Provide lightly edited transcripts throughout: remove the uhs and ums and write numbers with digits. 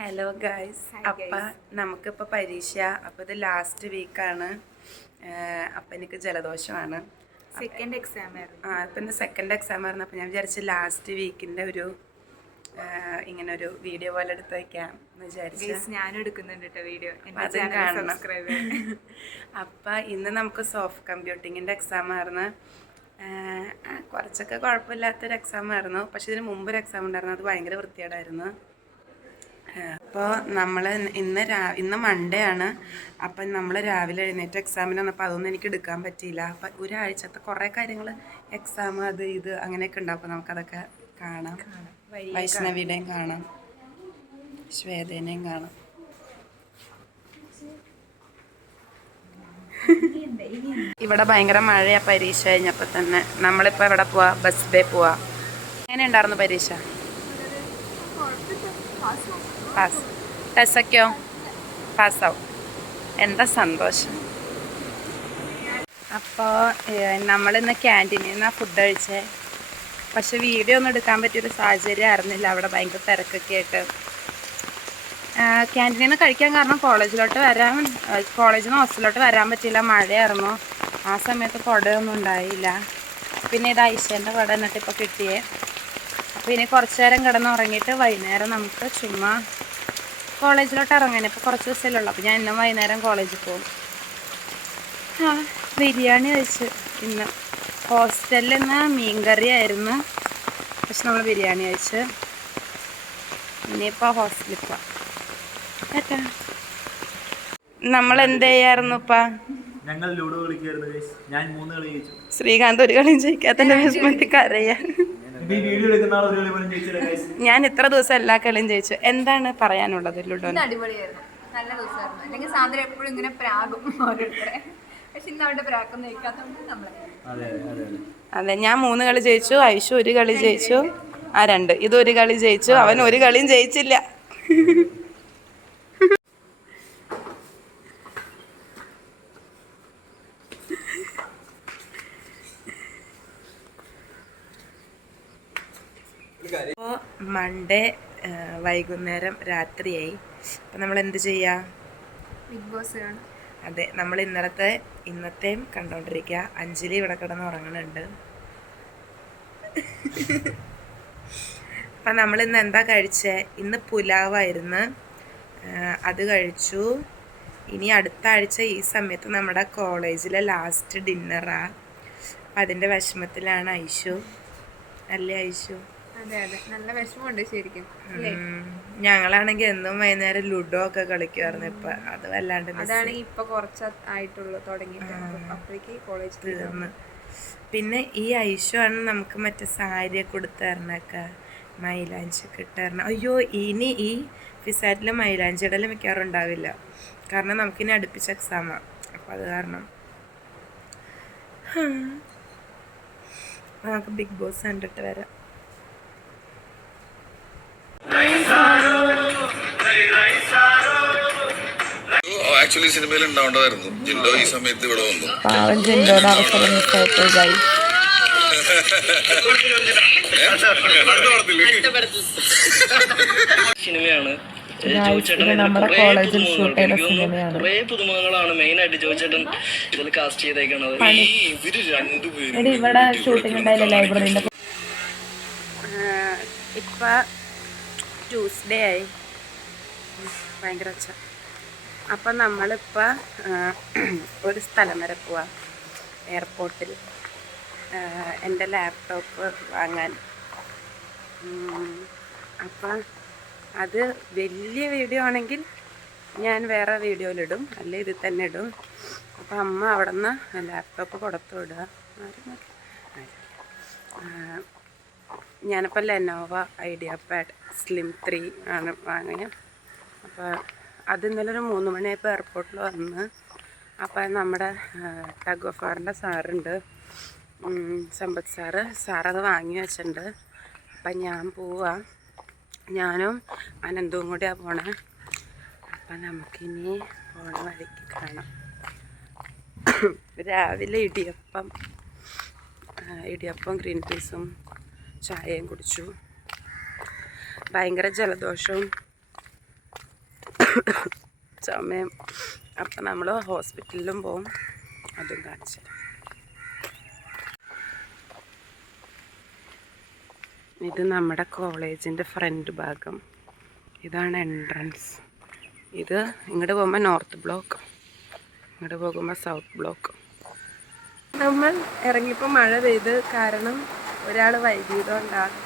Hello guys. അപ്പം നമുക്കിപ്പോൾ പരീക്ഷ. അപ്പോൾ ഇത് ലാസ്റ്റ് വീക്കാണ്. അപ്പം എനിക്ക് ജലദോഷമാണ്. സെക്കൻഡ് എക്സാം ആയിരുന്നു. അപ്പം ഇന്ന് സെക്കൻഡ് എക്സാം ആയിരുന്നു. അപ്പം ഞാൻ വിചാരിച്ചു ലാസ്റ്റ് വീക്കിൻ്റെ ഒരു ഇങ്ങനെ ഒരു വീഡിയോ പോലെ എടുത്ത് വയ്ക്കാം എന്ന് വിചാരിച്ചു. ഞാനും എടുക്കുന്നുണ്ട് കേട്ടോ വീഡിയോ. അതും കാണണം. അപ്പം ഇന്ന് നമുക്ക് സോഫ്റ്റ് കമ്പ്യൂട്ടിങ്ങിൻ്റെ എക്സാം ആയിരുന്നു. കുറച്ചൊക്കെ കുഴപ്പമില്ലാത്തൊരു എക്സാം ആയിരുന്നു. പക്ഷെ ഇതിന് മുമ്പൊരു എക്സാം ഉണ്ടായിരുന്നു, അത് ഭയങ്കര വൃത്തികേടായിരുന്നു. അപ്പോൾ നമ്മൾ ഇന്ന് മൺഡേ ആണ്. അപ്പം നമ്മൾ രാവിലെ എഴുന്നേറ്റ് എക്സാമിന് വന്നപ്പോൾ അതൊന്നും എനിക്ക് എടുക്കാൻ പറ്റിയില്ല. അപ്പം ഒരാഴ്ചത്തെ കുറേ കാര്യങ്ങൾ എക്സാം അത് ഇത് അങ്ങനെയൊക്കെ ഉണ്ടാവും. അപ്പോൾ നമുക്കതൊക്കെ കാണാം. വൈഷ്ണവിയുടെയും കാണാം, ശ്വേതേനെയും കാണാം. ഇവിടെ ഭയങ്കര മഴയാണ് പരീക്ഷ കഴിഞ്ഞപ്പോൾ തന്നെ. നമ്മളിപ്പോൾ എവിടെ പോവാ? ബസ് ഡേ പോവാ. എങ്ങനെ ഉണ്ടായിരുന്നു പരീക്ഷ? പാസ്. ടെസ്സൊക്കെയോ? പാസ്സാവും. എന്താ സന്തോഷം. അപ്പോൾ നമ്മളിന്ന് ക്യാൻറ്റീനിൽ നിന്നാണ് ഫുഡ് കഴിച്ചത്. പക്ഷെ വീഡിയോ ഒന്നും എടുക്കാൻ പറ്റിയൊരു സാഹചര്യം ആയിരുന്നില്ല. അവിടെ ഭയങ്കര തിരക്കൊക്കെ ആയിട്ട്. ക്യാൻറ്റീനിൽ നിന്ന് കഴിക്കാൻ കാരണം കോളേജിൽ നിന്ന് ഹോസ്റ്റലിലോട്ട് വരാൻ പറ്റിയില്ല. മഴയായിരുന്നു. ആ സമയത്ത് കുടയൊന്നും ഉണ്ടായില്ല. പിന്നെ ഇത് ഐശ്വര്യൻ്റെ കുട എന്നിട്ട് ഇപ്പോൾ കിട്ടിയേ. അപ്പോൾ ഇനി കുറച്ച് നേരം കിടന്ന് ഉറങ്ങിയിട്ട് വൈകുന്നേരം നമുക്ക് ചുമ്മാ കോളേജിലോട്ട് ഇറങ്ങാൻ. ഇപ്പോൾ കുറച്ച് ദിവസമല്ലേ ഉള്ളൂ. അപ്പോൾ ഞാൻ ഇന്നും വൈകുന്നേരം കോളേജിൽ പോകും. ബിരിയാണി കഴിച്ച്. ഇന്ന് ഹോസ്റ്റലിൽ നിന്ന് മീൻകറി ആയിരുന്നു, പക്ഷെ നമ്മൾ ബിരിയാണി കഴിച്ച്. ഇനിയിപ്പോൾ ഹോസ്റ്റലിൽ പോവാം. കേട്ടാ നമ്മൾ എന്ത് ചെയ്യായിരുന്നു? ഞങ്ങൾ ലൂഡോ കളിക്കായിരുന്നു. ഞാൻ 3 കളി ജയിച്ചു. ശ്രീകാന്ത് ഒരു കളിയും ജയിക്കാത്തതിന്റെ വിഷമത്തിൽ കരയാ. ഞാൻ ഇത്ര ദിവസം എല്ലാ കളിയും ജയിച്ചു. എന്താണ് പറയാനുള്ളത് ലുഡോ? അടിപൊളിയായിരുന്നു, നല്ല ദിവസമായിരുന്നു. അല്ലെങ്കിൽ സാന്ദ്ര എപ്പോഴും ഇങ്ങനെ പ്രാകും ഓരോരുത്തരെ. പക്ഷെ ഇന്ന് അവിടെ പ്രാക്കൊന്നും നിൽക്കാത്തതുകൊണ്ട് നമ്മളെ. അതെ, ഞാൻ 3 കളി ജയിച്ചു. ഐഷു 1 കളി ജയിച്ചു. 2 ഇതൊരു കളി ജയിച്ചു. അവൻ 1 കളിയും ജയിച്ചില്ല. അപ്പോൾ മൺഡേ വൈകുന്നേരം രാത്രിയായി. അപ്പം നമ്മൾ എന്ത് ചെയ്യാ? Big boss. അതെ, നമ്മൾ ഇന്നത്തെയും കണ്ടോണ്ടിരിക്കുക. അഞ്ജലി ഇവിടെ കിടന്ന് ഉറങ്ങുന്നുണ്ട്. അപ്പം നമ്മൾ ഇന്ന് എന്താ കഴിച്ചേ? ഇന്ന് പുലാവായിരുന്നു, അത് കഴിച്ചു. ഇനി അടുത്ത ആഴ്ച ഈ സമയത്ത് നമ്മുടെ കോളേജിലെ ലാസ്റ്റ് ഡിന്നറാ. അപ്പം അതിൻ്റെ വിഷമത്തിലാണ് ഐഷു. അല്ലേ ഐഷു? അതെ അതെ, നല്ല വിഷമമുണ്ട് ശരിക്കും. ഞങ്ങളാണെങ്കിൽ എന്നും വൈകുന്നേരം ലുഡോ ഒക്കെ കളിക്കുമായിരുന്നു. ഇപ്പൊ അത് വല്ലാണ്ട് അതാണെങ്കിൽ ഇപ്പൊ കുറച്ചായിട്ടുള്ളൂ തുടങ്ങിയിട്ട്. അപ്പോഴേക്ക് കോളേജ് തീർന്ന്. പിന്നെ ഈ ഐഷു ആണ് നമുക്ക് മറ്റേ സാരിയൊക്കെ കൊടുത്തരണൊക്കെ, മൈലാഞ്ചി ഒക്കെ ഇട്ടായിരുന്നു. അയ്യോ, ഇനി ഈ ഫിസാറ്റിൽ മൈലാഞ്ചി ഇടൽ മിക്കവാറും ഉണ്ടാവില്ല. കാരണം നമുക്കിനി അടുപ്പിച്ച എക്സാമാണ്. അപ്പം അത് കാരണം നമുക്ക് ബിഗ് ബോസ് കണ്ടിട്ട് വരാം. ആക്ച്വലി സിനിമയിൽ ഉണ്ടാവേണ്ടതായിരുന്നു. ജിൻഡോ ഈ സമയത്ത് ഇവിടെ വന്നു. പാവം ജിൻഡോയുടെ അവസരം മിസ്സായിപ്പോയി. സിനിമയാണ് നമ്മുടെ കോളേജിൽ ഷൂട്ട് ചെയ്ത സിനിമയാണ്. കുറേ പുതുമുഖങ്ങളാണ് മെയിൻ ആയിട്ട് ജോയിച്ചേട്ടൻ ഇതിൽ കാസ്റ്റ് ചെയ്തേക്കണത്. ഇവിടെ ഷൂട്ടിംഗ് ഉണ്ടായില്ല ലൈബ്രറിന്റെ. ഇപ്പൊ ട്യൂസ്ഡേ ആയി. ഭയങ്കര ഒച്ച. അപ്പം നമ്മളിപ്പോൾ ഒരു സ്ഥലം വരെ പോവാം, എയർപോർട്ടിൽ എൻ്റെ ലാപ്ടോപ്പ് വാങ്ങാൻ. അപ്പം അത് വലിയ വീഡിയോ ആണെങ്കിൽ ഞാൻ വേറെ വീഡിയോയിലിടും, അല്ലെ ഇതിൽ തന്നെ ഇടും. അപ്പം അമ്മ അവിടെ നിന്ന് ലാപ്ടോപ്പ് കൊടുത്തു വിടുക. ഞാനിപ്പോൾ ലെനോവ ഐഡിയാപാഡ് സ്ലിം 3 ആണ് വാങ്ങിയത്. അപ്പോൾ അത് ഇന്നലെ ഒരു 3 മണിയായപ്പോൾ എയർപോർട്ടിൽ വന്ന്. അപ്പോൾ നമ്മുടെ ടഗ് ഓഫ് വാറിൻ്റെ സാറുണ്ട്, സമ്പത്ത് സാറത് വാങ്ങി വെച്ചിട്ടുണ്ട്. അപ്പം ഞാൻ പോവാം. ഞാനും അനന്തവും കൂടിയാണ് പോണേ. അപ്പം നമുക്കിനി പോണ വഴിക്ക് കാണാം. രാവിലെ ഇടിയപ്പം ഗ്രീൻ പീസും ചായയും കുടിച്ചു. ഭയങ്കര ജലദോഷവും ചുമയും. അപ്പം നമ്മൾ ഹോസ്പിറ്റലിലും പോവും. അതും കാണിച്ചു. ഇത് നമ്മുടെ കോളേജിൻ്റെ ഫ്രണ്ട് ഭാഗം. ഇതാണ് എൻട്രൻസ്. ഇത് ഇങ്ങോട്ട് പോകുമ്പോൾ നോർത്ത് ബ്ലോക്ക്, ഇങ്ങോട്ട് പോകുമ്പോൾ സൗത്ത് ബ്ലോക്ക്. നമ്മൾ ഇറങ്ങിയപ്പോൾ മഴ പെയ്ത്, കാരണം ഒരാൾ വൈകിയതുകൊണ്ടാണ്.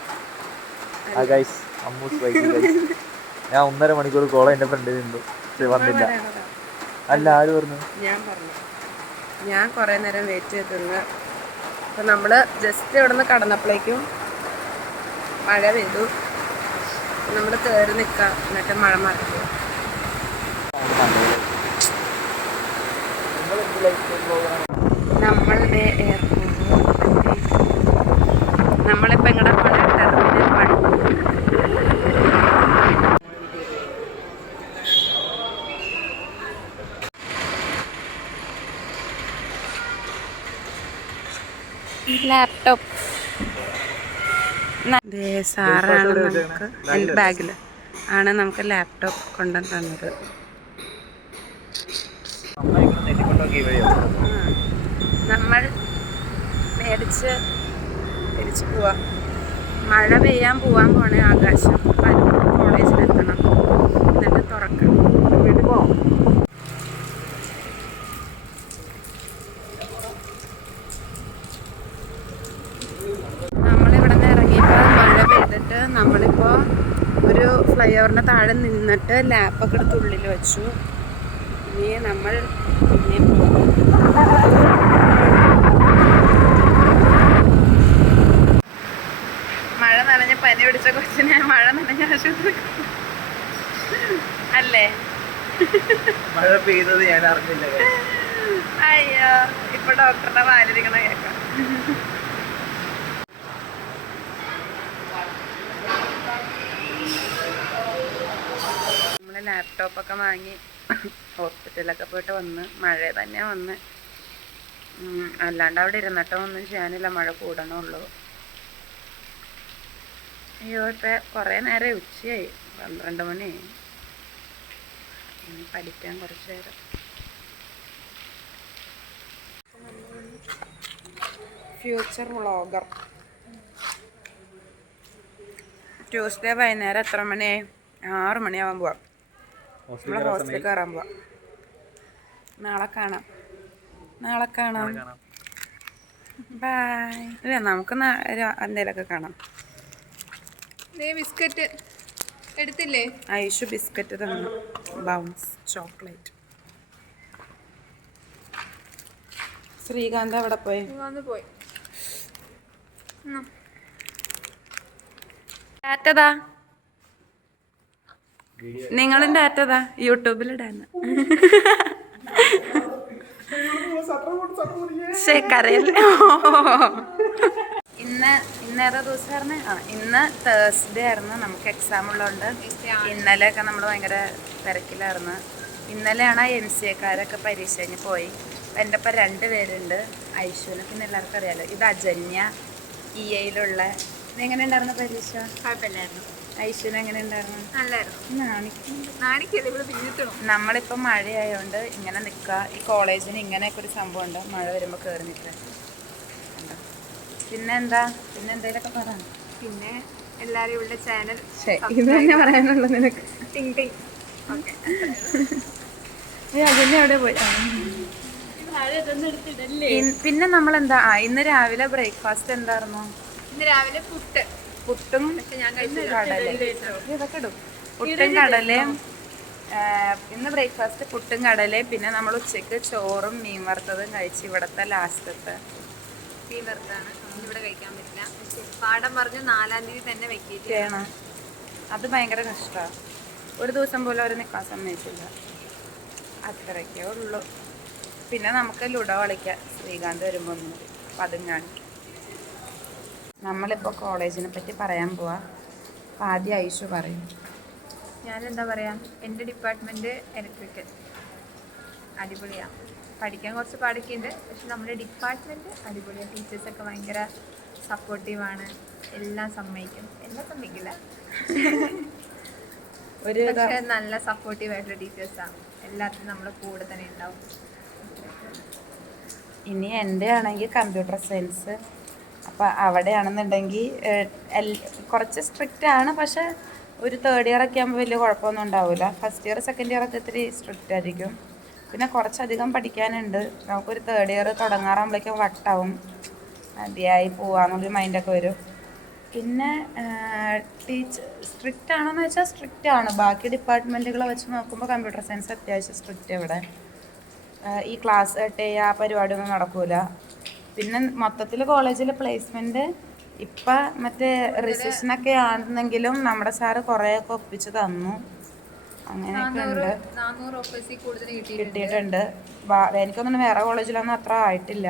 ഞാൻ 1.5 മണിക്കൂർ കോളേജിന്റെ ഫ്രണ്ടിൽ നിന്നു, വന്നില്ല. അല്ല, ആര് പറഞ്ഞു? ഞാൻ കുറേ നേരം വെയിറ്റ് ചെയ്തിരുന്നു. അപ്പം നമ്മൾ ജസ്റ്റ് ഇവിടെ നിന്ന് കടന്നപ്പോഴേക്കും മഴ പെയ്തു. നമ്മൾ കയറി നിൽക്കാം, എന്നിട്ട് മഴ മാറി. നമ്മളുടെ നമ്മളിപ്പോൾ ഇങ്ങടെ പോണ ടെർമിനൽ 1. ലാപ്ടോപ്പ് സാറാണ് നമുക്ക്, എൻ്റെ ബാഗിൽ ആണ് നമുക്ക് ലാപ്ടോപ്പ് കൊണ്ടുവന്ന് തന്നത്. നമ്മൾ മേടിച്ച് തിരിച്ചു പോവാം. മഴ പെയ്യാൻ പോണേ ആകാശം. കോളേജിലെത്തണം, എന്നിട്ട് തുറക്കണം. നമ്മളിവിടെ നിന്ന് ഇറങ്ങിയപ്പോൾ മഴ പെയ്തിട്ട് നമ്മളിപ്പോൾ ഒരു ഫ്ലൈ ഓവറിൻ്റെ താഴെ നിന്നിട്ട് ലാപ്പൊക്കെ എടുത്ത് ഉള്ളിൽ വെച്ചു. ഇനി നമ്മൾ പിന്നെയും പോകും. മഴ നനഞ്ഞ പനി പിടിച്ച കൊച്ചിനെ മഴ നനഞ്ഞ ആശുപത്രി അല്ലേ? മഴ പെയ്തത് ഞാൻ അറിഞ്ഞില്ല. അയ്യോ, ഇപ്പൊ ഡോക്ടറുടെ വാലിരിക്കണ കേൾക്കാം. നമ്മള് ലാപ്ടോപ്പൊക്കെ വാങ്ങി ഹോസ്പിറ്റലൊക്കെ പോയിട്ട് വന്ന്, മഴ തന്നെ വന്ന്. അല്ലാണ്ട് അവിടെ ഇരുന്നിട്ടോ ഒന്നും ചെയ്യാനില്ല, മഴ കൂടണുള്ളൂ. അയ്യോ, ഇപ്പം കുറേ നേരം ഉച്ചയായി, 12 മണിയായി. ഇനി പഠിക്കാൻ കുറച്ച് നേരം. Future vlogger. ട്യൂസ്ഡേ വൈകുന്നേരം എത്ര മണിയായി? 6 മണിയാവാൻ പോവാം. നമ്മൾ ഹോസ്റ്റലിൽ കയറാൻ പോവാം. നാളെ കാണാം. ബൈ. ഇല്ല, നമുക്ക് എന്തേലൊക്കെ കാണാം. ബിസ്ക്കറ്റ് എടുത്തില്ലേ? ഐഷു ബിസ്ക്കറ്റ് തന്നു, ബൗൺസ് ചോക്ലേറ്റ്. ശ്രീകാന്ത് അവിടെ പോയി. ഡാറ്റതാ, നിങ്ങളും ഡാറ്റതാ യൂട്യൂബിലിടാന്ന്. കരയല്ലേ. ഇന്നേതാ ദിവസമായിരുന്നു? ഇന്ന് തേഴ്സ്ഡേ ആയിരുന്നു. നമുക്ക് എക്സാം ഉള്ളതുകൊണ്ട് ഇന്നലെയൊക്കെ നമ്മൾ ഭയങ്കര തിരക്കിലായിരുന്നു. ഇന്നലെയാണ് MCAക്കാരൊക്കെ പരീക്ഷ കഴിഞ്ഞ് പോയി. എൻ്റെ ഒപ്പം 2 പേരുണ്ട്. ഐശുവിനെ പിന്നെ എല്ലാവർക്കും അറിയാലോ. ഇത് അജന്യ, EAയിലുള്ള. എങ്ങനെ ഉണ്ടായിരുന്നു പരീക്ഷ? കുഴപ്പമില്ലായിരുന്നു. ഐശുവിന് എങ്ങനെ ഉണ്ടായിരുന്നു? നല്ലായിരുന്നു. നമ്മളിപ്പോൾ മഴയായതുകൊണ്ട് ഇങ്ങനെ നിൽക്കുക. ഈ കോളേജിന് ഇങ്ങനെയൊക്കെ ഒരു സംഭവം ഉണ്ട്, മഴ വരുമ്പോൾ കയറി നിൽക്കുക. പിന്നെ എന്തെങ്കിലുമൊക്കെ പറയാം. പിന്നെ എല്ലാവരും ഇവിടെ ചാനൽ ഇത് തന്നെ പറയാനുള്ളൂ നിനക്ക്. അജന്യ എവിടെ പോയി? പിന്നെ നമ്മളെന്താ ഇന്ന് രാവിലെ ബ്രേക്ക്ഫാസ്റ്റ് എന്തായിരുന്നു? ഇന്ന് രാവിലെ പുട്ടും കടലയും. ഇന്ന് ബ്രേക്ക്ഫാസ്റ്റ് പുട്ടും കടലയും. പിന്നെ നമ്മൾ ഉച്ചയ്ക്ക് ചോറും മീൻ വറുത്തതും കഴിച്ച്. ഇവിടുത്തെ ലാസ്റ്റത്തെ മീൻ വറുത്താണ്. ഇവിടെ കഴിക്കാൻ പറ്റില്ല. പാഠം പറഞ്ഞ് 4-ാം തീയതി തന്നെ വെക്കണം. അത് ഭയങ്കര കഷ്ടമാണ്. ഒരു ദിവസം പോലും അവർ നിൽക്കാൻ സമ്മതിച്ചില്ല. അത്രയൊക്കെ ഉള്ളൂ. പിന്നെ നമുക്ക് ലുഡോ കളിക്കാം, ശ്രീകാന്ത് വരുമ്പോൾ ഒന്നുകൂടി. അപ്പം അതും കാണിക്കും. നമ്മളിപ്പോൾ കോളേജിനെ പറ്റി പറയാൻ പോവാ. അപ്പം ആദ്യം ഐഷു പറയും. ഞാനെന്താ പറയാ, എൻ്റെ ഡിപ്പാർട്ട്മെൻറ്റ് ഇലക്ട്രിക്കൽ അടിപൊളിയാണ്. പഠിക്കാൻ കുറച്ച് പാടൊക്കെ ഉണ്ട്, പക്ഷെ നമ്മുടെ ഡിപ്പാർട്ട്മെൻറ്റ് അടിപൊളിയാണ്. ടീച്ചേഴ്സൊക്കെ ഭയങ്കര സപ്പോർട്ടീവാണ്. എല്ലാം സമ്മതിക്കും. എല്ലാം സമ്മതിക്കില്ല. ഒരു പക്ഷെ നല്ല സപ്പോർട്ടീവ് ആയിട്ടുള്ള ടീച്ചേഴ്സാണ്, എല്ലാത്തിനും നമ്മുടെ കൂടെ തന്നെ ഉണ്ടാവും. ഇനി എൻ്റെ ആണെങ്കിൽ കമ്പ്യൂട്ടർ സയൻസ്. അപ്പോൾ അവിടെയാണെന്നുണ്ടെങ്കിൽ കുറച്ച് സ്ട്രിക്റ്റ് ആണ്, പക്ഷേ ഒരു തേർഡ് ഇയർ ഒക്കെ ആകുമ്പോൾ വലിയ കുഴപ്പമൊന്നും ഉണ്ടാവില്ല. ഫസ്റ്റ് ഇയർ സെക്കൻഡ് ഇയർ ഒക്കെ ഇത്തിരി സ്ട്രിക്റ്റ് ആയിരിക്കും. പിന്നെ കുറച്ചധികം പഠിക്കാനുണ്ട്. നമുക്കൊരു തേർഡ് ഇയർ തുടങ്ങാറാകുമ്പോഴേക്കും വട്ടാവും, മതിയായി പോവാന്നുള്ളൊരു മൈൻഡൊക്കെ വരും. പിന്നെ സ്ട്രിക്റ്റ് ആണെന്ന് വെച്ചാൽ സ്ട്രിക്റ്റ് ആണ്. ബാക്കി ഡിപ്പാർട്ട്മെൻറ്റുകളെ വെച്ച് നോക്കുമ്പോൾ കമ്പ്യൂട്ടർ സയൻസ് അത്യാവശ്യം സ്ട്രിക്റ്റ് ഇവിടെ. ഈ ക്ലാസ് കട്ട് ചെയ്യുക ആ പരിപാടിയൊന്നും നടക്കൂല. പിന്നെ മൊത്തത്തിൽ കോളേജിൽ പ്ലേസ്മെൻറ്റ് ഇപ്പം മറ്റേ റിസഷനൊക്കെ ആണെന്നെങ്കിലും നമ്മുടെ സാറ് കുറേയൊക്കെ ഒപ്പിച്ച് തന്നു. അങ്ങനെയൊക്കെ ഉണ്ട്, 400 OPC കൂടുതൽ കിട്ടിയിട്ടുണ്ട്. എനിക്കൊന്നും വേറെ കോളേജിലൊന്നും അത്ര ആയിട്ടില്ല.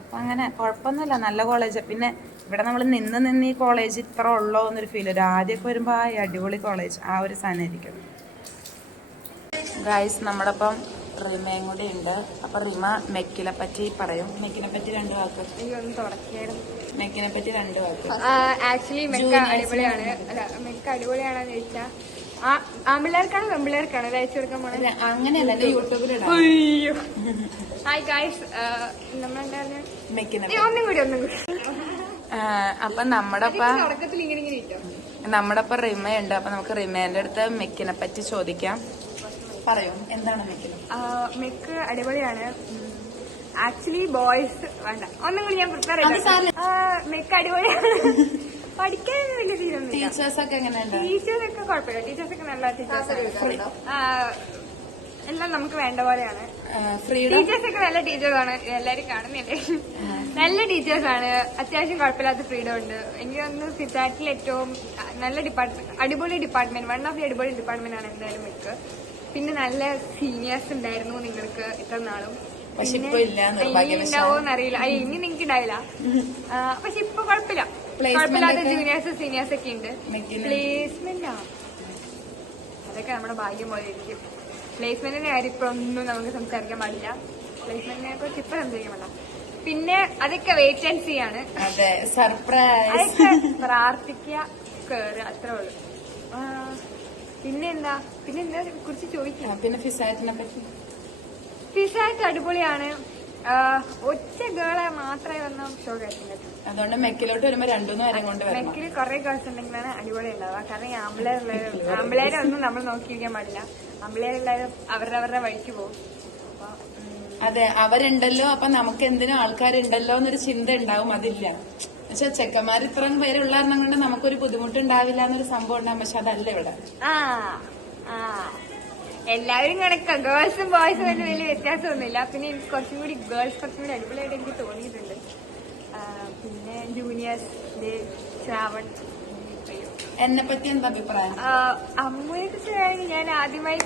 അപ്പം അങ്ങനെ കുഴപ്പമൊന്നുമില്ല, നല്ല കോളേജ്. പിന്നെ ഇവിടെ നമ്മൾ നിന്ന് ഈ കോളേജ് ഇത്ര ഉള്ളോ എന്നൊരു ഫീൽ വരും. ആദ്യമൊക്കെ വരുമ്പോൾ ആ അടിപൊളി കോളേജ് ആ ഒരു സാധനമായിരിക്കും. ഗൈസ്, നമ്മുടെ ഇപ്പം റിമയും കൂടി ഉണ്ട്. അപ്പം റിമ മെക്കിനെ പറ്റി പറയും. മെക്കിനെ പറ്റി 2 വാക്ക്. മെക്കിനെ പറ്റി 2 വാക്ക്. ആക്ച്വലി മെക്ക അടിപൊളിയാണ്. അല്ല, മെക്ക അടിപൊളിയാണെന്ന് ചോദിച്ചാൽ ആമ്പിള്ളേർക്കാണ് പെമ്പിള്ളേർക്കാണ് അയച്ചു കൊടുക്കാൻ പോണത്. അങ്ങനെയല്ല, യൂട്യൂബിലിടാം. ഹായ് ഗായ്സ്, നമ്മളെന്താണ് മെക്കിനെ ഒന്നും കൂടി അപ്പൊ നമ്മുടെ തുടക്കത്തിൽ ഇങ്ങനെ ഇട്ടോ. നമ്മുടെ ഇപ്പൊ റിമയുണ്ട്. അപ്പൊ നമുക്ക് റിമേന്റെ അടുത്ത് മെക്കിനെ പറ്റി ചോദിക്കാം. പറയും, എന്താണ് മെക്കിന്? മെക്ക് അടിപൊളിയാണ്. ആക്ച്വലി ബോയ്സ് വേണ്ട, ഒന്നും കൂടി ഞാൻ പ്രിപ്പയർ മെക്ക് അടിപൊളിയാണ്. പഠിക്കാനൊന്നും വലിയ തീരൊന്നും. ടീച്ചേഴ്സ് ഒക്കെ എങ്ങനെയുണ്ട്? ടീച്ചേഴ്സൊക്കെ കുഴപ്പമില്ല, ടീച്ചേഴ്സൊക്കെ നല്ല ടീച്ചേഴ്സ്, എല്ലാം നമുക്ക് വേണ്ട പോലെയാണ്. ടീച്ചേഴ്സൊക്കെ നല്ല ടീച്ചേഴ്സാണ്, എല്ലാരും കാണുന്നില്ലേ, നല്ല ടീച്ചേഴ്സാണ്. അത്യാവശ്യം കുഴപ്പമില്ലാത്ത ഫ്രീഡം ഉണ്ട്. എനിക്ക് തോന്നുന്നു സിറ്റാറ്റിൽ ഏറ്റവും നല്ല ഡിപ്പാർട്ട്മെന്റ്, അടിപൊളി ഡിപ്പാർട്ട്മെന്റ്, വൺ ഓഫ് ദി അടിപൊളി ഡിപ്പാർട്ട്മെന്റ് ആണ് എന്തായാലും മെക്ക്. പിന്നെ നല്ല സീനിയേഴ്സ് ഉണ്ടായിരുന്നു നിങ്ങൾക്ക് ഇത്ര നാളും. ഉണ്ടാവോന്ന് അറിയില്ല, ഇനി നിങ്ങൾക്ക് ഉണ്ടാവില്ല. പക്ഷെ ഇപ്പൊ കുഴപ്പമില്ല, കുഴപ്പമില്ലാത്ത ജൂനിയേഴ്സ് സീനിയേഴ്സ് ഒക്കെ ഉണ്ട്. പ്ലേസ്മെന്റ് അതൊക്കെ നമ്മുടെ ഭാഗ്യം പോലെ ഇരിക്കും. പ്ലേസ്മെന്റിന്റെ കാര്യം ഇപ്പൊ ഒന്നും നമുക്ക് സംസാരിക്കാൻ പാടില്ല. പ്ലേസ്മെന്റിനെ കുറിച്ച് ഇപ്പൊ സംസാരിക്കാൻ പാടില്ല. പിന്നെ അതൊക്കെ വെയിറ്റ് ആൻഡ് സീ ആണ്. അതൊക്കെ പ്രാർത്ഥിക്കുക, കേറുക, അത്രേ ഉള്ളൂ. പിന്നെന്താ കുറിച്ച് ചോദിക്കാം. പിന്നെ ഫിസാറ്റിനെ പറ്റി? ഫിസാറ്റ് അടിപൊളിയാണ്. ഒറ്റ ഗേളെ മാത്രമേ വന്ന ഷോ കഴിക്കാൻ. അതുകൊണ്ട് മെക്കിലോട്ട് വരുമ്പോ 2-3 നേരം കൊണ്ട് മെക്കിൽ കുറെ ഗേൾസ് ഉണ്ടെങ്കിലാണ് അടിപൊളി ഉണ്ടാവുക. കാരണം ഈ ആമ്പിളേരെ ഒന്നും നമ്മൾ നോക്കിയിരിക്കാൻ പാടില്ല. ആമ്പിളേരെല്ലാവരും അവരുടെ വഴിക്ക് പോകും. അതെ, അവരുണ്ടല്ലോ, അപ്പൊ നമുക്ക് എന്തിനും ആൾക്കാരുണ്ടല്ലോ എന്നൊരു ചിന്ത ഉണ്ടാവും. അതില്ല, പക്ഷെ ചെക്കന്മാർ ഇത്രയും പേരുള്ള കാരണം കൊണ്ട് നമുക്കൊരു ബുദ്ധിമുട്ടുണ്ടാവില്ല എന്നൊരു സംഭവം ഉണ്ടാവും. പക്ഷെ അതല്ല ഇവിടെ. എല്ലാവരും കണക്കാ, ഗേൾസും ബോയ്സും വലിയ വലിയ വ്യത്യാസമൊന്നുമില്ല. പിന്നെ എനിക്ക് കുറച്ചും കൂടി ഗേൾസ് കുറച്ചും കൂടി അടിപൊളിയായിട്ട് എനിക്ക് തോന്നിയിട്ടുണ്ട്. പിന്നെ ജൂനിയേഴ്സ്, ശ്രാവൺ. എന്നെ പറ്റി എന്താ അഭിപ്രായം? അമ്മുവിനെ കുറിച്ച് പറയുകയാണെങ്കിൽ ഞാൻ ആദ്യമായി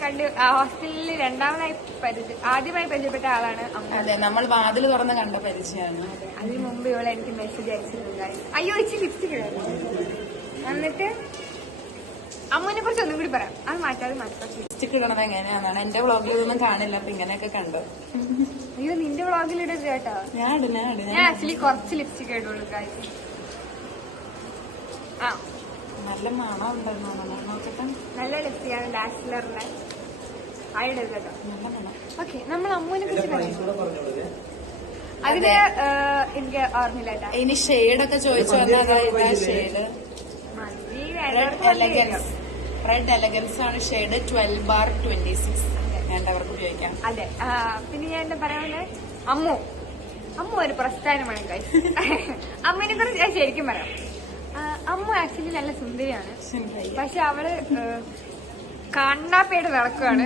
ഹോസ്റ്റലിൽ ആദ്യമായി പരിചയപ്പെട്ട ആളാണ് അമ്മ. അതെ, നമ്മൾ വാതിൽ തുറന്ന് കണ്ട പരിചയമാണ്. അതിന് മുമ്പ് ഇവളെ എനിക്ക് മെസ്സേജ് അയച്ചിട്ടുണ്ടായിരുന്നു. അയ്യോ, ഇച്ചിരി ലിപ്സ്റ്റിക് ഇടായിരുന്നു. എന്നിട്ട് അമ്മുവിനെ കുറിച്ച് ഒന്നും കൂടി പറയാം. അത് മാറ്റാതെ മാറ്റാം. ലിപ്സ്റ്റിക് ഇടണത് എങ്ങനെയാണെന്നാണ് എന്റെ വ്ളോഗിൽ ഇതൊന്നും കാണില്ല. അപ്പൊ ഇങ്ങനെയൊക്കെ കണ്ടു. അയ്യോ, നിന്റെ വ്ളോഗിൽ ഇടരുത് കേട്ടോ. ഞാൻ ആക്ച്വലി കുറച്ച് ലിപ്സ്റ്റിക് ഇടുള്ളൂ കാര്യം. നല്ല മണം ഉണ്ടെന്നോ നോക്കട്ടെ. നല്ല ലിപ്സ്റ്റിക്കാണ്, ഡാസ്ലറിന്റെ. ആയിടരുത് കേട്ടോ. നല്ല മണം. ഓക്കെ, നമ്മൾ അമ്മുവിനെ കുറിച്ച് പറയാം. അതിന് എനിക്ക് ഓർമ്മയില്ല കേട്ടോ. ഇനി ഷെയ്ഡൊക്കെ ചോദിച്ചു വന്നാൽ ഷെയ്ഡ് റെഡ് എലഗൻസ് ആണ് ഷെയ്ഡ് 12/26. വേണ്ടവർക്ക് ഉപയോഗിക്കാം. അതെ. പിന്നെ ഞാൻ എന്താ പറയാനുള്ളത്, അമ്മു ഒരു പ്രസ്ഥാനമാണ് ഗൈസ്. അമ്മുവിനെ കുറിച്ച് ഞാൻ ശരിക്കും പറയാം. അമ്മു ആക്ച്വലി നല്ല സുന്ദരിയാണ്. പക്ഷെ അവള് കണ്ണാപ്പയുടെ നടക്കുകയാണ്.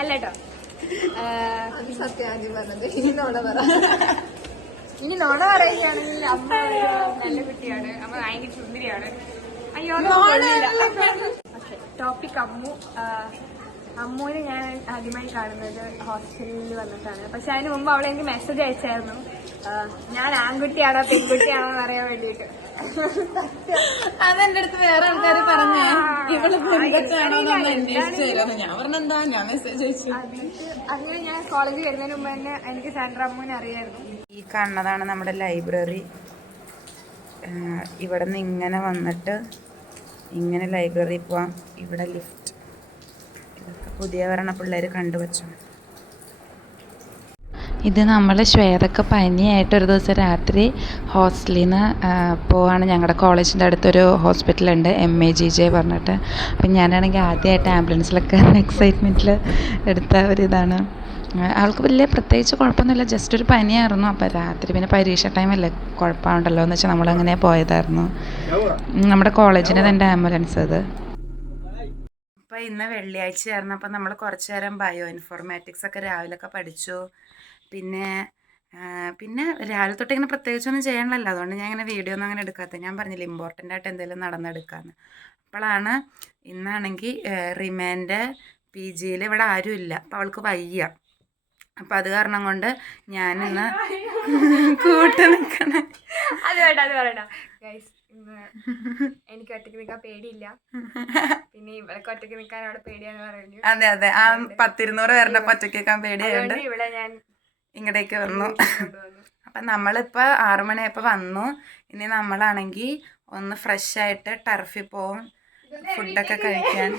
അല്ല കേട്ടോ, സത്യം പറഞ്ഞത്. ഇനി നോണ പറയുകയാണെങ്കിൽ അമ്മ നല്ല കുട്ടിയാണ്. അമ്മ ഭയങ്കര സുന്ദരിയാണ്. അയ്യോ, ടോപ്പിക് അമ്മു. അമ്മുവിനെ ഞാൻ ആദ്യമായി കാണുന്നത് ഹോസ്റ്റലിൽ വന്നിട്ടാണ്. പക്ഷെ അതിന് മുമ്പ് അവളെ എനിക്ക് മെസ്സേജ് അയച്ചായിരുന്നു, ഞാൻ ആൺകുട്ടിയാണോ പെൺകുട്ടിയാണോ എന്ന് അറിയാൻ വേണ്ടിയിട്ട്. അതെന്റെ അടുത്ത് വേറെ ആൾക്കാർ പറഞ്ഞേ, ഇവള് പെൺകുട്ടിയാണോ ഞാൻ പറഞ്ഞെന്താ, ഞാൻ മെസ്സേജ് അയച്ചു. അങ്ങനെ ഞാൻ കോളേജിൽ വരുന്നതിന് മുമ്പ് തന്നെ എനിക്ക് സാൻഡ്ര അമ്മുവിനെ അറിയായിരുന്നു. ഈ കാണുന്നതാണ് നമ്മുടെ ലൈബ്രറി. ഇവിടെ നിന്ന് ഇങ്ങനെ വന്നിട്ട് ഇങ്ങനെ ലൈബ്രറി പോവാം. ഇവിടെ ലിഫ്റ്റ്. ഇതൊക്കെ പുതിയ വരണ പിള്ളേർ കണ്ടുവച്ചു. ഇത് നമ്മൾ ശ്വേതക്ക് പനിയായിട്ട് ഒരു ദിവസം രാത്രി ഹോസ്റ്റലിൽ നിന്ന് പോവാണ്. ഞങ്ങളുടെ കോളേജിൻ്റെ അടുത്തൊരു ഹോസ്പിറ്റലുണ്ട്, MAGJ പറഞ്ഞിട്ട്. അപ്പം ഞാനാണെങ്കിൽ ആദ്യമായിട്ട് ആംബുലൻസിലൊക്കെ എക്സൈറ്റ്മെൻറ്റിൽ എടുത്ത ഒരിതാണ്. ആൾക്ക് വലിയ പ്രത്യേകിച്ച് കുഴപ്പമൊന്നുമില്ല, ജസ്റ്റ് ഒരു പനിയായിരുന്നു. അപ്പോൾ രാത്രി പിന്നെ പരീക്ഷ ടൈമല്ലേ, കുഴപ്പമുണ്ടല്ലോ എന്ന് വെച്ചാൽ നമ്മളങ്ങനെ പോയതായിരുന്നു. നമ്മുടെ കോളേജിൻ്റെ തന്നെ ആംബുലൻസ് അത്. അപ്പോൾ ഇന്ന് വെള്ളിയാഴ്ചയായിരുന്നു. അപ്പോൾ നമ്മൾ കുറച്ച് നേരം ബയോ ഇൻഫോർമാറ്റിക്സ് ഒക്കെ രാവിലെയൊക്കെ പഠിച്ചു. പിന്നെ രാവിലെ തൊട്ട് ഇങ്ങനെ പ്രത്യേകിച്ചൊന്നും ചെയ്യാനല്ലോ, അതുകൊണ്ട് ഞാൻ ഇങ്ങനെ വീഡിയോ ഒന്നും അങ്ങനെ എടുക്കാത്തത്. ഞാൻ പറഞ്ഞില്ല ഇമ്പോർട്ടൻ്റ് ആയിട്ട് എന്തെങ്കിലും നടന്നെടുക്കാമെന്ന്. അപ്പോഴാണ് ഇന്നാണെങ്കിൽ റിമേൻ്റെ PGയിൽ ഇവിടെ ആരുമില്ല, അപ്പോൾ അവൾക്ക് വയ്യ. അപ്പോൾ അത് കാരണം കൊണ്ട് ഞാനിന്ന് കൂട്ട് നിൽക്കണേ. അത് വേണ്ട ഗൈസ്. ഇന്ന് എനിക്ക് ഒറ്റയ്ക്ക് നിൽക്കാൻ പേടിയില്ല, പിന്നെ ഇവൾക്ക് ഒറ്റയ്ക്ക് നിൽക്കാൻ അവിടെ പേടിയാന്ന് പറഞ്ഞു. അതെ ആ 10-200 പേരുടെ ഒറ്റയ്ക്ക് നിൽക്കാൻ പേടിയായതുകൊണ്ട് ഇവിടെ ഞാൻ ഇങ്ങടേക്ക് വന്നു. അപ്പം നമ്മളിപ്പോൾ 6 മണിയായപ്പോൾ വന്നു. ഇനി നമ്മളാണെങ്കിൽ ഒന്ന് ഫ്രഷ് ആയിട്ട് ടർഫിൽ പോവും, ഫുഡൊക്കെ കഴിക്കാൻ.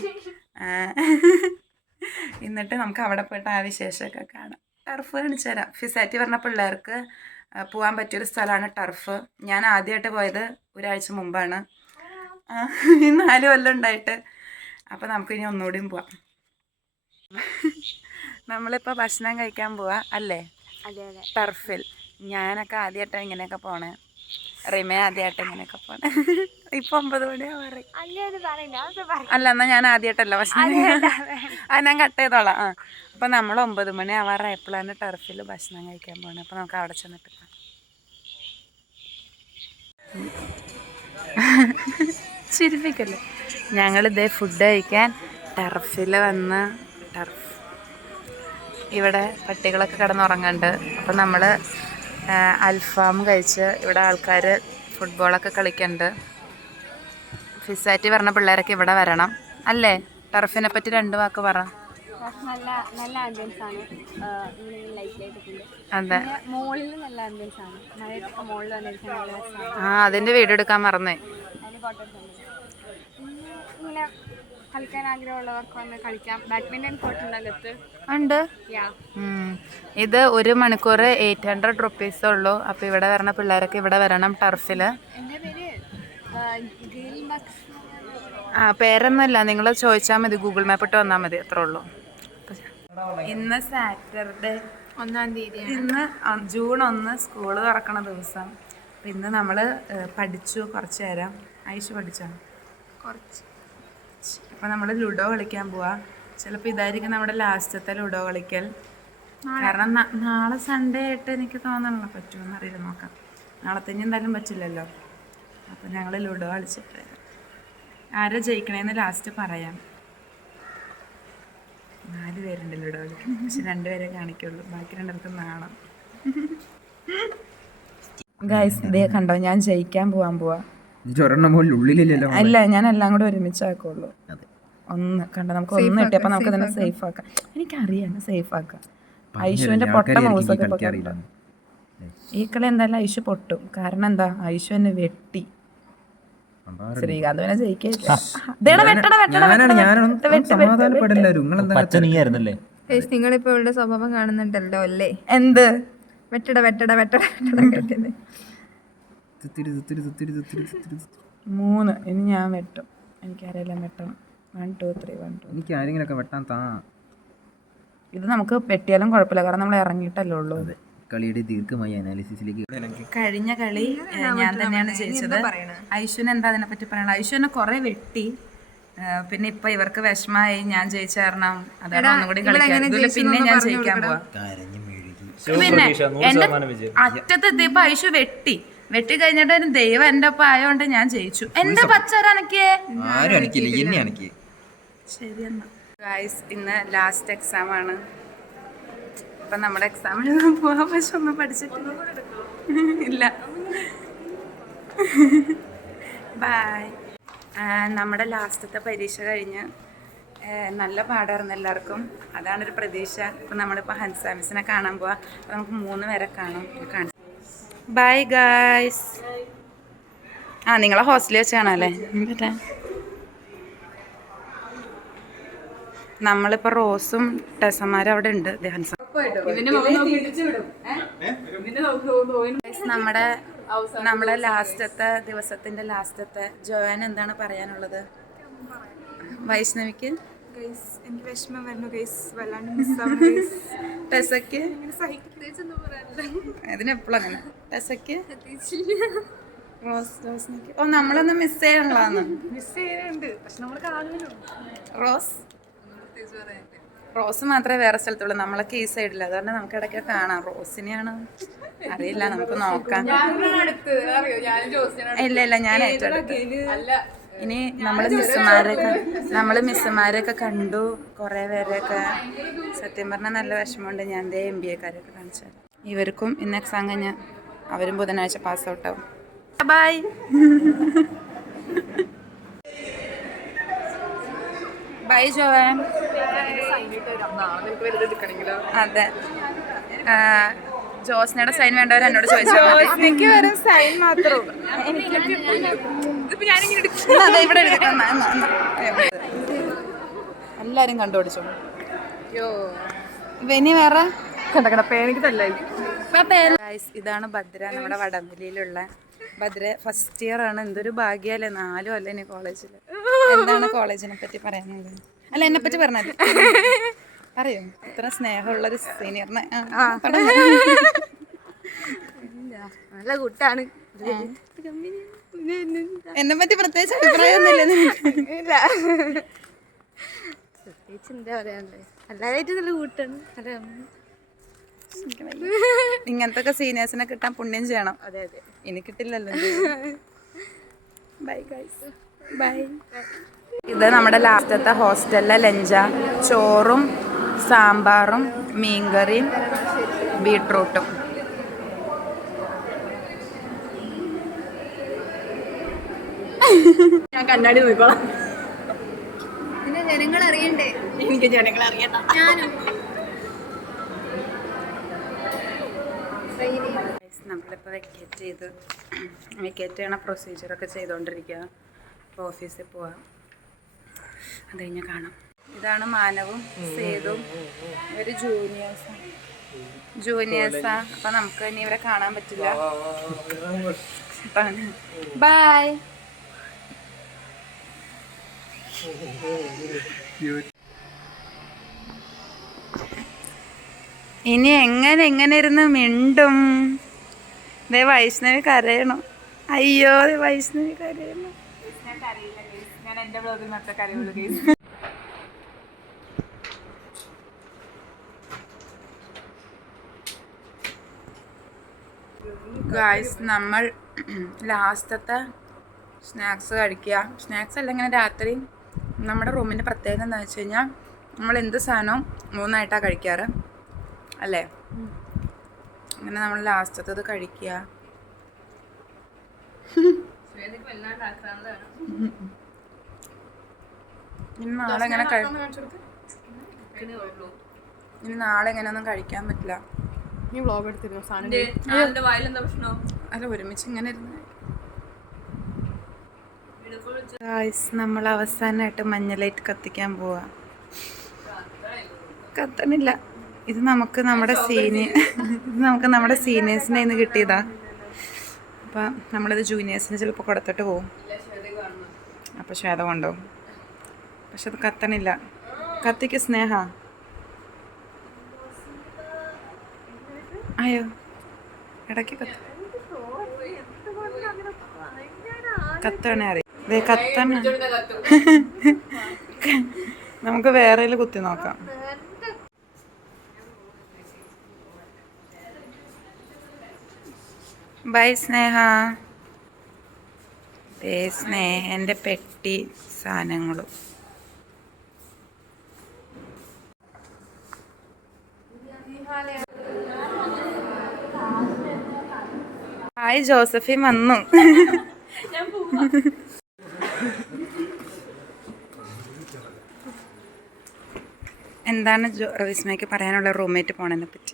എന്നിട്ട് നമുക്ക് അവിടെ പോയിട്ട് ആ വിശേഷമൊക്കെ കാണാം. ടർഫ് കാണിച്ചു തരാം. ഫിസാറ്റി പറഞ്ഞ പിള്ളേർക്ക് പോകാൻ പറ്റിയൊരു സ്ഥലമാണ് ടർഫ്. ഞാൻ ആദ്യമായിട്ട് പോയത് ഒരാഴ്ച മുമ്പാണ്, 4 കൊല്ലം ഉണ്ടായിട്ട്. അപ്പോൾ നമുക്കിനി ഒന്നുകൂടിയും പോവാം. നമ്മളിപ്പോൾ ഭക്ഷണം കഴിക്കാൻ പോവാ അല്ലേ? അതെ ടർഫിൽ. ഞാനൊക്കെ ആദ്യമായിട്ടാണ് ഇങ്ങനെയൊക്കെ പോണേ, റിമേ ആദ്യമായിട്ട് ഇങ്ങനെയൊക്കെ പോണേ. ഇപ്പം 9 മണിയാവാറ്. അല്ല, എന്നാൽ ഞാൻ ആദ്യമായിട്ടല്ല ഭക്ഷണം. ഞാൻ കട്ട് ചെയ്തോളാം. അപ്പം നമ്മൾ 9 മണി ആവാറായപ്പോഴാണ് ടർഫിൽ ഭക്ഷണം കഴിക്കാൻ പോകുന്നത്. അപ്പം നമുക്ക് അവിടെ ചെന്നിട്ട് ചിരിപ്പിക്കല്ലേ. ഞങ്ങളിതേ ഫുഡ് കഴിക്കാൻ ടർഫിൽ വന്ന്, ഇവിടെ പട്ടികളൊക്കെ കിടന്നുറങ്ങുന്നുണ്ട്. അപ്പം നമ്മൾ അൽഫാം കഴിച്ച്, ഇവിടെ ആൾക്കാർ ഫുട്ബോളൊക്കെ കളിക്കുന്നുണ്ട്. ഫിസാറ്റി പറഞ്ഞ പിള്ളേരൊക്കെ ഇവിടെ വരണം അല്ലേ? ടർഫിനെ പറ്റി 2 വാക്ക് പറ. നല്ല ആംബിയൻസ് ആണ്. അതെ, മോളിൽ നല്ല ആംബിയൻസ് ആണ്. മഴയൊക്കെ മോളിൽ വന്നിരിക്കാൻ നല്ല രസമാണ്. അതിൻ്റെ വീഡിയോ എടുക്കാൻ മറന്നേ. അതിന് ഫോട്ടോസ് ഉണ്ട്. ഇങ്ങനെ കളിക്കാൻ ആഗ്രഹമുള്ളവർക്ക് വന്ന് കളിക്കാം. ബാഡ്മിൻ്റൺ കോർട്ട് ഉണ്ട് അകത്ത്. ഉണ്ട്. ഇത് 1 മണിക്കൂർ 800 റുപ്പീസേ ഉള്ളൂ. അപ്പോൾ ഇവിടെ വരണ പിള്ളേരൊക്കെ ഇവിടെ വരണം ടർഫിൽ. എൻ്റെ പേര് പേരൊന്നുമില്ല, നിങ്ങൾ ചോദിച്ചാൽ മതി, ഗൂഗിൾ മാപ്പ് ഇട്ട് വന്നാൽ മതി, അത്രേ ഉള്ളൂ. ഇന്ന് സാറ്റർഡേ 1-ാം തീയതി. ഇന്ന് ജൂൺ 1 സ്കൂള് തുറക്കണ ദിവസം. അപ്പം ഇന്ന് നമ്മൾ പഠിച്ചു കുറച്ച് നേരം. ഐഷു പഠിച്ചോ? കുറച്ച്. അപ്പം നമ്മൾ ലുഡോ കളിക്കാൻ പോവാ. ചിലപ്പോൾ ഇതായിരിക്കും നമ്മുടെ ലാസ്റ്റത്തെ ലുഡോ കളിക്കൽ. കാരണം നാളെ സൺഡേ ആയിട്ട് എനിക്ക് തോന്നണല്ലോ, പറ്റുമെന്ന് അറിയില്ല, നോക്കാം. നാളത്തെ എന്തായാലും പറ്റില്ലല്ലോ. അപ്പം ഞങ്ങൾ ലുഡോ കളിച്ചിട്ട് ആരാ ജയിക്കണേന്ന് ലാസ്റ്റ് പറയാം. 4 പേരുണ്ട് ലുഡോ കളിക്കാൻ, പക്ഷെ 2 പേരെ കാണിക്കുള്ളൂ, ബാക്കി 2 പേർക്ക് നാണം. ഗൈസ്, ഇതേ കണ്ടോ, ഞാൻ ജയിക്കാൻ പോവാ. അല്ല, ഞാൻ എല്ലാം കൂടെ ഒരുമിച്ചാക്കുള്ളൂ. 1 കണ്ടോ, നമുക്ക് 1 കിട്ടി. അപ്പം നമുക്ക് തന്നെ സേഫ് ആക്കാം. എനിക്കറിയാം സേഫ് ആക്കാം. ഐഷുവിൻ്റെ പൊട്ട മൗസൊക്കെ ഈ കളി എന്തായാലും ഐഷു പൊട്ടും. കാരണം എന്താ, ഐഷു എന്നെ വെട്ടി. ശ്രീകാന്ത് പിന്നെ ജയിക്കില്ല. നിങ്ങളിപ്പോ ഇവളുടെ സ്വഭാവം കാണുന്നുണ്ടല്ലോ അല്ലേ? എന്ത് വെട്ടട 3. ഇനി ഞാൻ വെട്ടും. എനിക്കാരെല്ലാം വെട്ടണം. 1 2 3 1 2. എനിക്ക് ആരെങ്കിലൊക്കെ വെട്ടാൻ താ. ഇത് നമുക്ക് വെട്ടിയാലും കുഴപ്പമില്ല, കാരണം നമ്മൾ ഇറങ്ങിയിട്ടല്ലേ ഉള്ളൂ. കളിയുടെ ദീർഘമായ അനാലിസിസിലേക്ക്. കഴിഞ്ഞ കളി ഞാൻ തന്നെയാണ് ജയിച്ചത്. ഐഷുവിന് എന്താ അതിനെപ്പറ്റി പറയണം? ഐഷുവിനെ കുറെ വെട്ടി, പിന്നെ ഇപ്പൊ ഇവർക്ക് വിഷമായി ഞാൻ ജയിച്ച കാരണം അതാണ് ഒന്നും കൂടി കളിക്കാൻ. പിന്നെ ഞാൻ ജയിക്കാൻ പോവാ. പിന്നെ എന്റെ അറ്റത്തെത്തിയപ്പോ ഐഷു വെട്ടി കഴിഞ്ഞിട്ട് ദൈവം എന്റെ ഒപ്പം ആയതുകൊണ്ട് ഞാൻ ജയിച്ചു. എന്റെ പച്ചരനക്കേ ശരി എന്നാ. ഗൈസ്, ഇന്ന് ലാസ്റ്റ് എക്സാം ആണ്. അപ്പം നമ്മുടെ എക്സാം എഴുതാൻ പോവാൻ, പക്ഷെ ഒന്നും പഠിച്ചിട്ടില്ല. ഇല്ല. ബൈ. നമ്മുടെ ലാസ്റ്റത്തെ പരീക്ഷ കഴിഞ്ഞ് നല്ല പാടായിരുന്നു എല്ലാവർക്കും. അതാണൊരു പ്രതീക്ഷ. അപ്പം നമ്മളിപ്പോൾ ഹൻസ മിസ്സിനെ കാണാൻ പോവാം. അപ്പം നമുക്ക് 3 പേരെ കാണാം. Bye guys. നിങ്ങളെ ഹോസ്റ്റലിൽ വെച്ച് കാണാം അല്ലേ? നമ്മളിപ്പോൾ റോസും ടെസന്മാരും അവിടെ ഉണ്ട്. നമ്മുടെ ലാസ്റ്റത്തെ ദിവസത്തിന്റെ ലാസ്റ്റത്തെ ജോയാൻ എന്താണ് പറയാനുള്ളത്? വൈഷ്ണവിക്ക് എനിക്ക് വിഷമം വരുന്നു ഗൈസ്, വല്ലാണ്ട് മിസ്സാവുന്നു. ടെസയ്ക്ക് ഇതിനെപ്പോഴും അങ്ങനെ. ടെസയ്ക്ക് റോസിനിക്ക് ഓ നമ്മളൊന്ന് മിസ് ചെയ്യണല്ലാന്ന്. മിസ് ചെയ്യുന്നുണ്ട്, പക്ഷെ നമ്മൾ കാണുമല്ലോ. റോസ് മാത്രമേ വേറെ സ്ഥലത്തുള്ളൂ, നമ്മളൊക്കെ ഈ സൈഡില്ല. അതുകൊണ്ട് നമുക്ക് ഇടയ്ക്ക് കാണാം. റോസിനെയാണ് അറിയില്ല, നമുക്ക് നോക്കാം. ഇല്ല ഞാൻ ഏറ്റെടുത്തു. ഇനി നമ്മള് മിസ്സുമാരെയൊക്കെ കണ്ടു, കുറേ പേരെയൊക്കെ. സത്യം പറഞ്ഞാൽ നല്ല വിഷമമുണ്ട്. ഞാൻ MBA കാരൊക്കെ കാണിച്ചാൽ ഇവർക്കും ഇന്ന് എക്സാം കഴിഞ്ഞാൽ അവരും ബുധനാഴ്ച പാസ് ഔട്ട് ആവും. ബൈ. Bye Joan. അതെ, ജോസ്നയുടെ സൈൻ വേണ്ടവർ എന്നോട് ചോദിച്ചു. എനിക്ക് വരും സൈൻ മാത്രം. ഇവിടെ എല്ലാരും കണ്ടുപിടിച്ചോ. ഇനി വേറെ ഇതാണ് ഭദ്ര, നമ്മുടെ വടംവലിയിലുള്ള ഭദ്ര. ഫസ്റ്റ് ഇയർ ആണ്. എന്തൊരു ഭാഗ്യല്ലേ, 4 കൊല്ലം ഇനി കോളേജിൽ. എന്താണ് കോളേജിനെ പറ്റി പറയാനുള്ളത്? അല്ല, എന്നെ പറ്റി പറഞ്ഞത് പറയൂ. ഇത്ര സ്നേഹമുള്ളൊരു സീനിയറിനെ. നല്ല കൂട്ടാണ്. എന്നെ പറ്റി പ്രത്യേകിച്ച് അഭിപ്രായമൊന്നുമില്ല. പ്രത്യേകിച്ച് എന്താ പറയാനുള്ളത്, എല്ലാവരായിട്ട് നല്ല കൂട്ടാണ്. ഇങ്ങനത്തെ സീനിയേഴ്സിനെ കിട്ടാൻ പുണ്യം ചെയ്യണം. അതെ അതെ, ഇനി കിട്ടില്ലല്ലോ. Bye guys, bye. ഇത് നമ്മുടെ ലാസ്റ്റത്തെ ഹോസ്റ്റലിലെ ലഞ്ചാ. ചോറും സാമ്പാറും മീൻകറിയും ബീട്രൂട്ടും. ഞാൻ കണ്ണാടി നോക്കിക്കോളാം. പിന്നെ ജനങ്ങൾ അറിയണ്ടേ? എനിക്ക് ജനങ്ങൾ അറിയണ്ട. ഞാനും നമ്മളിപ്പോൾ വെക്കേറ്റ് ചെയ്യണ പ്രൊസീജിയറൊക്കെ ചെയ്തുകൊണ്ടിരിക്കുക. ഇപ്പോൾ ഓഫീസിൽ പോവാം, അത് കഴിഞ്ഞ് കാണാം. ഇതാണ് മാനവും സേതും, ഇവർ ജൂനിയേഴ്സാ. അപ്പം നമുക്ക് ഇനി ഇവരെ കാണാൻ പറ്റില്ല. ബൈ. ഇനി എങ്ങനെ ഇരുന്ന് മിണ്ടും. ദേ വൈഷ്ണവി കരയണം. അയ്യോ, വൈഷ്ണവി കരയണം. ഞാൻ എൻ്റെ ബ്ലോഗിൽ മാത്രമേ കരയുള്ളൂ. ഗായ്സ്, നമ്മൾ ലാസ്റ്റത്തെ സ്നാക്സ് കഴിക്കുക. സ്നാക്സ് അല്ല, ഇങ്ങനെ രാത്രി നമ്മുടെ റൂമിൻ്റെ പ്രത്യേകത എന്താണെന്ന് വെച്ച് കഴിഞ്ഞാൽ നമ്മൾ എന്ത് സാധനവും 3 ആയിട്ടാണ് കഴിക്കാറ് അല്ലേ? അങ്ങനെ നമ്മൾ ലാസ്റ്റത്തത് കഴിക്കുക. ഇനി നാളെ എങ്ങനെയൊന്നും കഴിക്കാൻ പറ്റില്ല. അല്ല, ഒരുമിച്ച് ഇങ്ങനെ ഇരുന്ന് നമ്മൾ അവസാനമായിട്ട് മഞ്ഞ ലൈറ്റ് കത്തിക്കാൻ പോവാ. കത്തണില്ല. ഇത് നമുക്ക് നമ്മുടെ സീനിയേഴ്സിൻ്റെ നിന്ന് കിട്ടിയതാ. അപ്പം നമ്മളിത് ജൂനിയേഴ്സിന് ചിലപ്പോൾ കൊടുത്തിട്ട് പോവും. അപ്പോൾ ശ്വേത കൊണ്ടുപോകും. പക്ഷെ അത് കത്തണില്ല. കത്തിക്ക് സ്നേഹ. അയ്യോ, ഇടയ്ക്ക് കത്തണേ അറിയാം. കത്തണ നമുക്ക് വേറെ കുത്തി നോക്കാം. ബൈ സ്നേഹ. സ്നേഹൻ്റെ പെട്ടി സാധനങ്ങളും. ഹായ്, ജോസഫിൻ വന്നു. എന്താണ് വിസ്മയ്ക്ക് പറയാനുള്ള റൂംമേറ്റ് പോണതിനെ പറ്റി?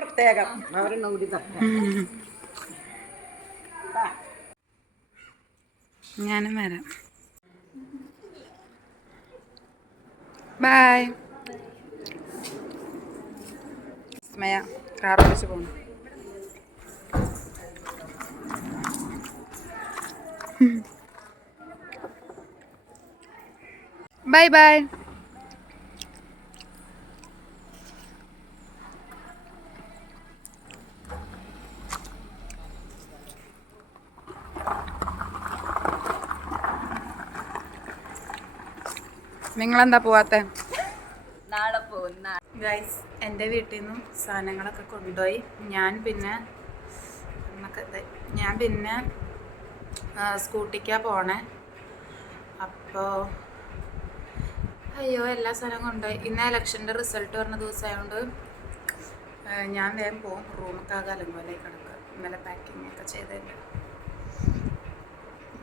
പ്രത്യേകം ഞാനും വരാം. ബൈ. സ്മയ കാർ ഓടിച്ച് പോകുന്നു. Bye bye. നിങ്ങളെന്താ പോവാത്തെ? നാളെ പോകുന്ന ഗൈസ്, എൻ്റെ വീട്ടിൽ നിന്നും സാധനങ്ങളൊക്കെ കൊണ്ടുപോയി. ഞാൻ പിന്നെ സ്കൂട്ടിക്കാണ് പോണേ. അപ്പോൾ അയ്യോ എല്ലാ സാധനവും കൊണ്ടുപോയി. ഇന്ന് ഇലക്ഷൻ്റെ റിസൾട്ട് പറഞ്ഞ ദിവസമായതുകൊണ്ട് ഞാൻ വേഗം പോകും. റൂമൊക്കെ ആകെ അലങ്കോലായി കിടക്കുക. ഇന്നലെ പാക്കിംഗ് ഒക്കെ ചെയ്തതില്ല.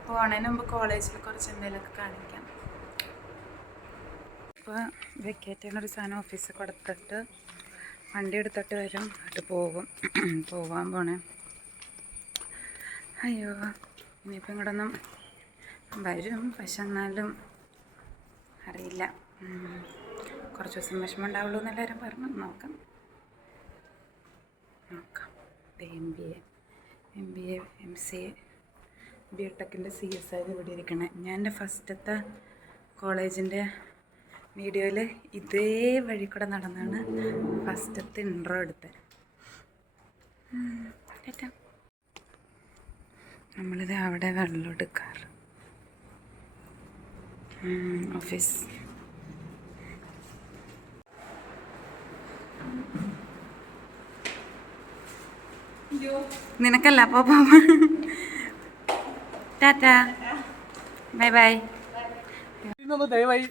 പോണതിന് മുമ്പ് കോളേജിൽ കുറച്ച് എന്തെങ്കിലുമൊക്കെ കാണിക്കാം. ഇപ്പോൾ വെക്കേറ്റ് ചെയ്യുന്നൊരു സാധനം ഓഫീസിൽ കൊടുത്തിട്ട് വണ്ടി എടുത്തിട്ട് വരും. എന്നിട്ട് പോവാൻ പോണേ. അയ്യോ ഇനിയിപ്പോൾ ഇങ്ങോട്ടൊന്നും വരും. പക്ഷെ എന്നാലും അറിയില്ല, കുറച്ച് ദിവസം വിഷമം ഉണ്ടാവുള്ളൂ എന്നെല്ലാവരും പറഞ്ഞു. നോക്കാം. MBA MCA BTechൻ്റെ CSI ഇവിടെ ഇരിക്കണേ. ഞാൻ എൻ്റെ ഫസ്റ്റത്തെ കോളേജിൻ്റെ വീഡിയോയിൽ ഇതേ വഴി കൂടെ നടന്നാണ് ഫസ്റ്റത്തെ ഇൻട്രോ എടുത്തത്. കേട്ടോ, നമ്മളിത് അവിടെ വെള്ളം എടുക്കാറ്. ഓഫീസ് നിനക്കല്ല. അപ്പോൾ ടാറ്റാ ബൈ ബൈ. ദയവായി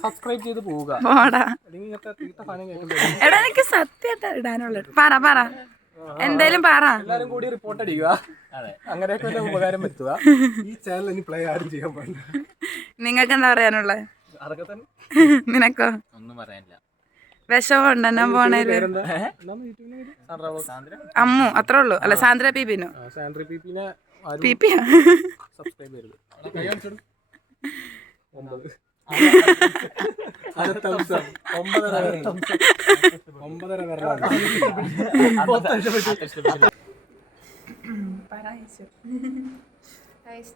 സബ്സ്ക്രൈബ് ചെയ്ത് പോവുക. പോടാ. എല്ലാവരും എടാ എനിക്ക് സത്യമായിട്ട് ഇടാനുള്ള പറ എന്തേലും പറ. കൂടി റിപ്പോർട്ട് അടിക്കുക, അങ്ങനെയൊക്കെ ഒരു ഉപകാരം വരുത്തുക. ഈ ചാനൽ ഇനി പ്ലേ ആരും ചെയ്യാൻ പാടില്ല. നിങ്ങൾക്ക് എന്താ പറയാനുള്ളത്? അതൊക്കെ തന്നെ. നിനക്കോ? ഒന്നും പറയാനില്ല. വിഷമുണ്ടോ ഞാൻ പോണേല്? അമ്മു അത്രേ ഉള്ളൂ. അല്ല സാന്ദ്ര പീപ്പിനോ? സാൻഡ്രി പീപ്പിനെ പീപ്പിയാ സബ്സ്ക്രൈബ് ചെയ്യരുത്. 9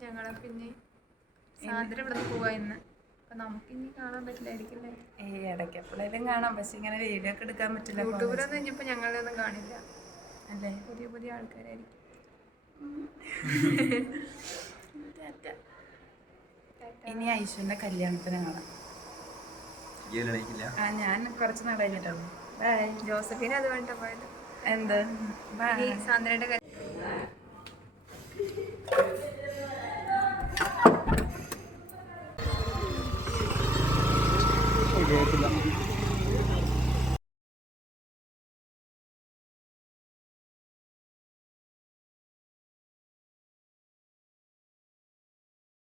ഞങ്ങളെ പിന്നെ സാന്ദ്ര ഇവിടെ പോവാ ഇന്ന്. അപ്പൊ നമുക്കിനി കാണാൻ പറ്റില്ലായിരിക്കില്ലേ? ഇടയ്ക്ക് എപ്പോഴേലും കാണാം. പക്ഷെ ഇങ്ങനെ വീഡിയോ ഒക്കെ എടുക്കാൻ പറ്റില്ല. യൂട്യൂബിലൊന്നും ഇനിയിപ്പോ ഞങ്ങളൊന്നും കാണില്ല അല്ലേ? പുതിയ ആൾക്കാരായിരിക്കും. ഇനി ഐശ്വര്യന്റെ കല്യാണത്തിന് കാണാം. ഞാൻ കുറച്ച് നാൾ കഴിഞ്ഞിട്ടുള്ളൂ. ബൈ. ജോസഫിനെ അത് വേണ്ട പോയത്. എന്ത്? ബൈ. സാന്ദ്രയുടെ